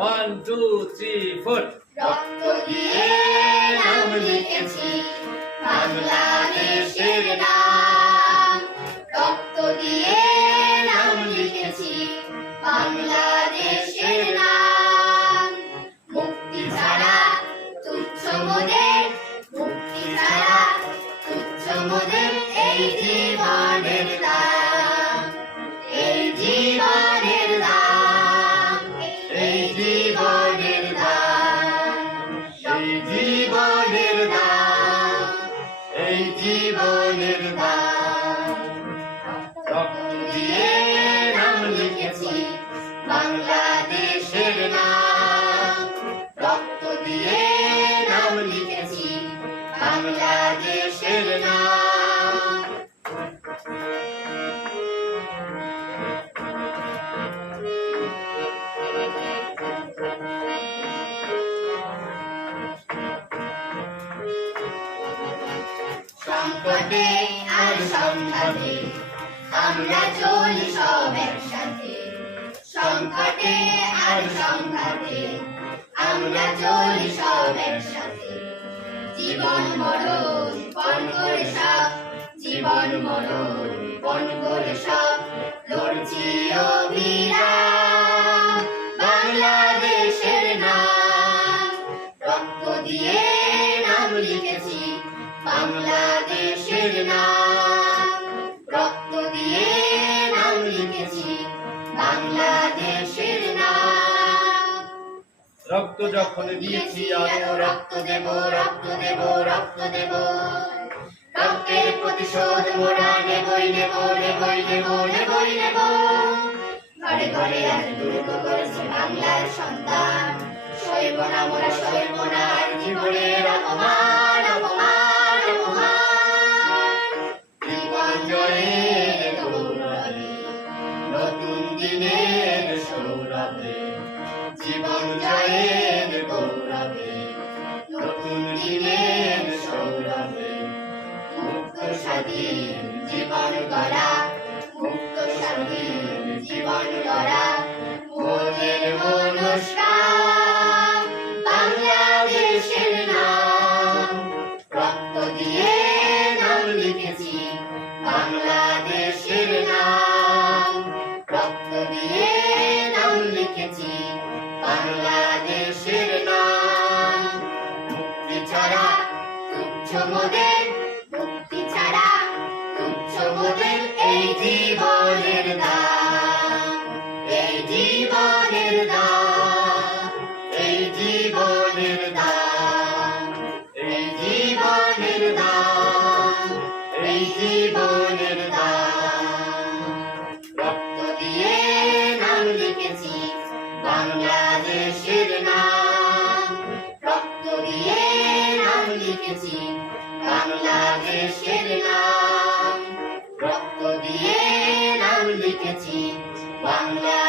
1 2 3 4 রক্ত দিয়ে নাম লিখেছি বাংলাদেশের নাম, রক্ত দিয়ে নাম লিখেছি বাংলাদেশের নাম। মুক্তি ছাড়া তুচ্ছ মোদের, মুক্তি ছাড়া তুচ্ছ মোদের এই জীবনের দাম, এই জীবনের দাম, এই জীবনের দাম, এই জীবনের দাম, এই জীবনের দাম। রক্ত দিয়ে নাম লিখেছি বাংলাদেশের নাম, রক্ত দিয়ে নাম লিখেছি বাংলাদেশের নাম। সংকটে আর সংঘাতে আমরা চলি সব একসাথে, সংকটে আর সংঘাতে আমরা চলি সব একসাথে। জীবন মরণ পণ করে সব, জীবন মরণ পণ করে সব লড়ছি অবিরাম বাংলাদেশের নাম। রক্ত দিয়ে নাম লিখেছি বাংলাদেশের নাম, রক্ত দিয়ে নাম লিখেছি বাংলাদেশের নাম। রক্ত যখন দিয়েছি আরো রক্ত দেব, রক্ত দেব, রক্ত দেব। রক্তের প্রতিশোধ মোরা নেবই নেব, নেবই নেব, নেবই নেব। ঘরে ঘরে আজ দুর্গ করেছে বাংলার সন্তান, সইব না মোরা, সইব না আর জীবনের অপমান, অপমান, অপমান। জীবন জয়ের গৌরবে, নতুন দিনের সৌরভে, জীবন জয়ের গৌরবে, নতুন দিনের সৌরভে। মুক্ত স্বাধীন জীবন গড়া, মুক্ত স্বাধীন জীবন গড়া মোদের মনস্কাম বাংলাদেশের নাম। রক্ত দিয়ে নাম লিখেছি বাংলাদেশের নাম, রক্ত দিয়ে নাম লিখেছি বাংলাদেশের নাম। মুক্তি ছাড়া তুচ্ছ মোদের, মুক্তি ছাড়া তুচ্ছ মোদের এই জীবনের দাম, এই জীবনের দাম, এই জীবনের দাম, এই জীবনের দাম, এই জীবনের দাম। রক্ত দিয়ে নাম লিখেছি বাংলাদেশের নাম, রক্ত দিয়ে নাম লিখেছি বাংলাদেশের নাম, রক্ত দিয়ে নাম লিখেছি বাংলা